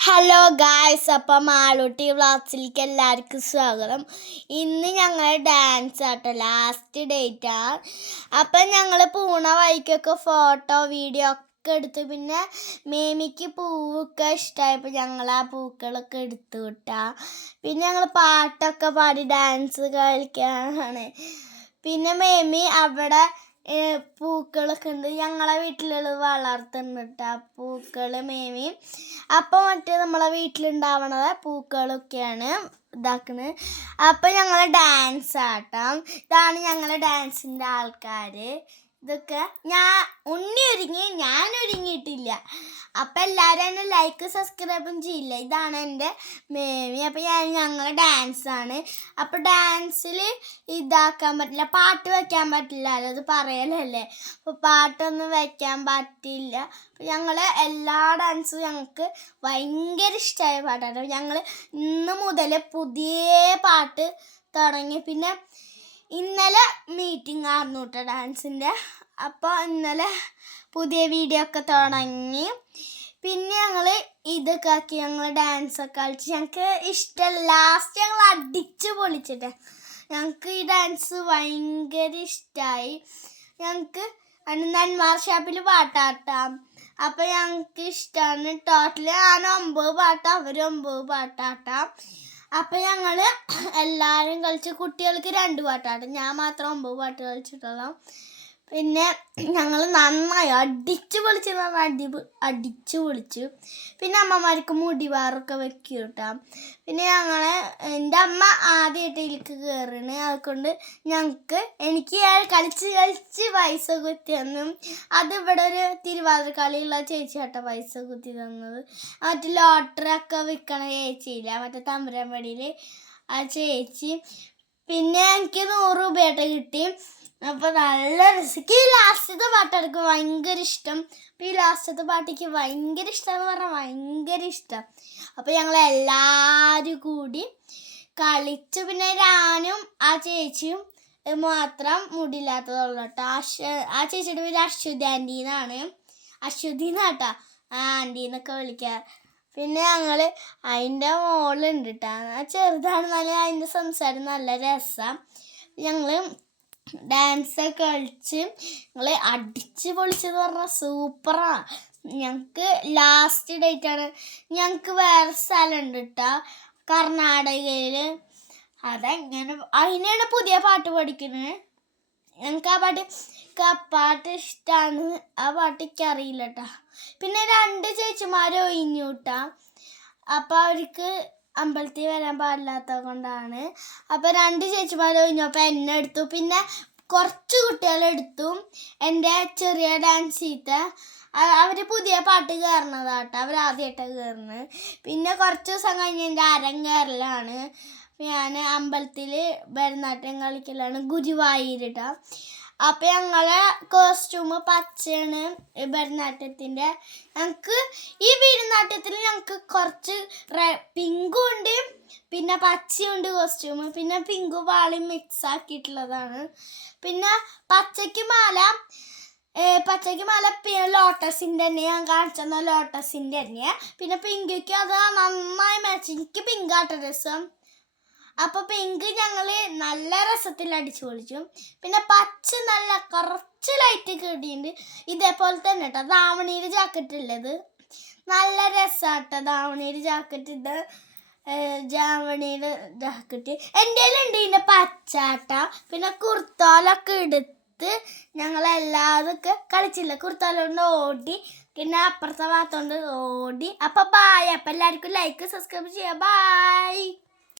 Hello guys, അപ്പം മാളൂട്ടി വ്ളോഗ്സിലേക്ക് എല്ലാവർക്കും സ്വാഗതം. ഇന്ന് ഞങ്ങൾ ഡാൻസ് ആട്ടോ, ലാസ്റ്റ് ഡേറ്റാണ്. അപ്പം ഞങ്ങൾ പൂണ വഴിക്കൊക്കെ ഫോട്ടോ വീഡിയോ ഒക്കെ എടുത്ത്, പിന്നെ മേമിക്ക് പൂവൊക്കെ ഇഷ്ടമായപ്പോൾ ഞങ്ങൾ ആ പൂക്കളൊക്കെ എടുത്തു വിട്ടാ. പിന്നെ ഞങ്ങൾ പാട്ടൊക്കെ പാടി ഡാൻസ് കളിക്കാനാണ്. പിന്നെ മേമി അവിടെ പൂക്കളൊക്കെ ഉണ്ട്, ഞങ്ങളെ വീട്ടിലുള്ളത് വളർത്തുന്നുണ്ട് ആ പൂക്കൾ മേമി. അപ്പോൾ നമ്മളെ വീട്ടിലുണ്ടാവണത് പൂക്കളൊക്കെയാണ് ഇതാക്കുന്നത്. അപ്പം ഞങ്ങൾ ഡാൻസ് ആട്ടാം. ഇതാണ് ഞങ്ങളെ ഡാൻസിൻ്റെ ആൾക്കാർ. ഇതൊക്കെ ഉണ്ണി ഒരുങ്ങി, ഞാൻ ഒരുങ്ങിയിട്ടില്ല. അപ്പം എല്ലാവരും എന്നെ ലൈക്ക് സബ്സ്ക്രൈബും ചെയ്യില്ല. ഇതാണ് എൻ്റെ മേമി. അപ്പം ഞങ്ങൾ ഡാൻസാണ്. അപ്പോൾ ഡാൻസിൽ ഇതാക്കാൻ പറ്റില്ല, പാട്ട് വയ്ക്കാൻ പറ്റില്ല, അത് പറയലല്ലേ. അപ്പോൾ പാട്ടൊന്നും വയ്ക്കാൻ പറ്റില്ല. അപ്പം ഞങ്ങൾ എല്ലാ ഡാൻസും ഞങ്ങൾക്ക് ഭയങ്കര ഇഷ്ടമായ പാട്ടാണ്. ഞങ്ങൾ ഇന്ന് മുതൽ പുതിയ പാട്ട് തുടങ്ങി. പിന്നെ ഇന്നലെ മീറ്റിംഗ് ആയിരുന്നു കേട്ടോ ഡാൻസിൻ്റെ. അപ്പോൾ ഇന്നലെ പുതിയ വീഡിയോ ഒക്കെ തുടങ്ങി. പിന്നെ ഞങ്ങൾ ഇതൊക്കെ ആക്കി, ഞങ്ങൾ ഡാൻസൊക്കെ കളിച്ച് ഞങ്ങൾക്ക് ഇഷ്ടമല്ല. ലാസ്റ്റ് ഞങ്ങൾ അടിച്ച് പൊളിച്ചിട്ട് ഞങ്ങൾക്ക് ഈ ഡാൻസ് ഭയങ്കര ഇഷ്ടമായി. ഞങ്ങൾക്ക് നെന്മാർ ഷാപ്പിൽ പാട്ടാട്ടാം. അപ്പോൾ ഞങ്ങൾക്ക് ഇഷ്ടമാണ്. ടോട്ടൽ ഞാൻ 9 പാട്ട്, അവർ 9 പാട്ടാട്ടാം. അപ്പം ഞങ്ങൾ എല്ലാവരും കളിച്ച്, കുട്ടികൾക്ക് 2 പാട്ടാട്ടും, ഞാൻ മാത്രം 9 പാട്ട് കളിച്ചിട്ടുള്ളൂ. പിന്നെ ഞങ്ങൾ നന്നായി അടിച്ചു അടിച്ചു പൊളിച്ചു. പിന്നെ അമ്മമാർക്ക് മുടിവാറൊക്കെ വെക്കും കേട്ടോ. പിന്നെ എൻ്റെ അമ്മ ആദ്യമായിട്ട് ഇതിലേക്ക് കയറണ്. അതുകൊണ്ട് എനിക്ക് കളിച്ച് പൈസ കുത്തി തന്നു. അത് ഇവിടെ ഒരു തിരുവാതിരക്കളിയുള്ള ചേച്ചി കേട്ടോ പൈസ കുത്തി തന്നത്. മറ്റേ ലോട്ടറി ഒക്കെ വിൽക്കണ ചേച്ചിയില്ല, മറ്റേ തമ്പുരാൻപടിയിൽ ആ ചേച്ചി. പിന്നെ എനിക്ക് 100 രൂപയായിട്ട് കിട്ടി. അപ്പോൾ നല്ല രസിക്ക് ഈ ലാസ്റ്റത്തെ പാട്ടെടുക്കും ഭയങ്കര ഇഷ്ടം. അപ്പോൾ ഈ ലാസ്റ്റത്തെ പാട്ടിക്ക് ഭയങ്കര ഇഷ്ടമെന്ന് പറഞ്ഞാൽ ഭയങ്കര ഇഷ്ടം. അപ്പോൾ ഞങ്ങളെല്ലാവരും കൂടി കളിച്ചു. പിന്നെ ഞാനും ആ ചേച്ചിയും മാത്രം മുടിയില്ലാത്തതുള്ളൂ കേട്ടോ. ആ ചേച്ചിയുടെ പേര് അശ്വതി ആൻറ്റി എന്നാണ്. അശ്വതി എന്നാട്ടോ ആ ആൻറ്റീന്നൊക്കെ വിളിക്കുക. പിന്നെ ഞങ്ങൾ അതിൻ്റെ മോളുണ്ട് കേട്ടോ, ചെറുതാണെന്നാലും അതിൻ്റെ സംസാരം നല്ല രസമാണ്. ഞങ്ങൾ ഡാൻസൊക്കെ കളിച്ച് ഞങ്ങൾ അടിച്ച് പൊളിച്ചെന്ന് പറഞ്ഞാൽ സൂപ്പറാണ്. ഞങ്ങൾക്ക് ലാസ്റ്റ് ഡേറ്റാണ്. ഞങ്ങൾക്ക് വേറെ സ്ഥലമുണ്ട് കേട്ടോ കർണാടകയിൽ. അതെങ്ങനെ അതിനാണ് പുതിയ പാട്ട് പഠിക്കുന്നത്. ഞങ്ങൾക്ക് ആ പാട്ട് ഇഷ്ടമാണ്. ആ പാട്ട് എനിക്കറിയില്ല കേട്ടോ. പിന്നെ 2 ചേച്ചിമാർ ഒഴിഞ്ഞു കേട്ടോ. അപ്പോൾ അവർക്ക് അമ്പലത്തിൽ വരാൻ പാടില്ലാത്തത് കൊണ്ടാണ്. അപ്പോൾ 2 ചേച്ചിമാർ ഒഴിഞ്ഞു. അപ്പോൾ എന്നെ എടുത്തു. പിന്നെ കുറച്ച് കുട്ടികളെടുത്തു. എൻ്റെ ചെറിയ ഡാൻസ് ചെയ്ത അവർ പുതിയ പാട്ട് കയറുന്നതാട്ടോ, അവർ ആദ്യമായിട്ടാണ് കയറുന്നത്. പിന്നെ കുറച്ച് ദിവസം കഴിഞ്ഞ് എൻ്റെ അരങ്ങേറലാണ്. ഞാൻ അമ്പലത്തിൽ ഭരതനാട്യം കളിക്കലാണ് ഗുരുവായൂരിട്ടോ. അപ്പം ഞങ്ങളെ കോസ്റ്റ്യൂം പച്ചയാണ് ഭരതനാട്യത്തിൻ്റെ. ഞങ്ങൾക്ക് ഈ ഭരതനാട്യത്തിൽ ഞങ്ങൾക്ക് കുറച്ച് പിങ്കും ഉണ്ട്, പിന്നെ പച്ചയുണ്ട് കോസ്റ്റ്യൂം, പിന്നെ പിങ്കും പാളിയും മിക്സ് ആക്കിയിട്ടുള്ളതാണ്. പിന്നെ പച്ചയ്ക്ക് മാല ലോട്ടസിൻ്റെ തന്നെ, ഞാൻ കാണിച്ചെന്ന ലോട്ടസിൻ്റെ തന്നെ. പിന്നെ പിങ്കിക്ക് അത് നന്നായി മാച്ച്. എനിക്ക് പിങ്കാട്ട രസം. അപ്പോൾ പിങ്ക് ഞങ്ങൾ നല്ല രസത്തിൽ അടിച്ചു പൊളിച്ചു. പിന്നെ പച്ച നല്ല കുറച്ച് ലൈറ്റ് കിട്ടിയിട്ടുണ്ട്. ഇതേപോലെ തന്നെ കേട്ടോ ധാവണിയിൽ ജാക്കറ്റ് ഉള്ളത് നല്ല രസമാട്ടോ. ധാവണിയിൽ ജാക്കറ്റ് ഇത് ജാവണിയിൽ ജാക്കറ്റ് എൻ്റെ ഉണ്ട്. ഇതിൻ്റെ പച്ചാട്ട പിന്നെ കുർത്താലൊക്കെ എടുത്ത് ഞങ്ങളെല്ലാതൊക്കെ കളിച്ചില്ല. കുർത്താലോണ്ട് ഓടി, പിന്നെ അപ്പുറത്തെ ഭാഗത്തോണ്ട് ഓടി. അപ്പോൾ ബായ്. അപ്പോൾ എല്ലാവർക്കും ലൈക്ക് സബ്സ്ക്രൈബ് ചെയ്യാം. ബായ്.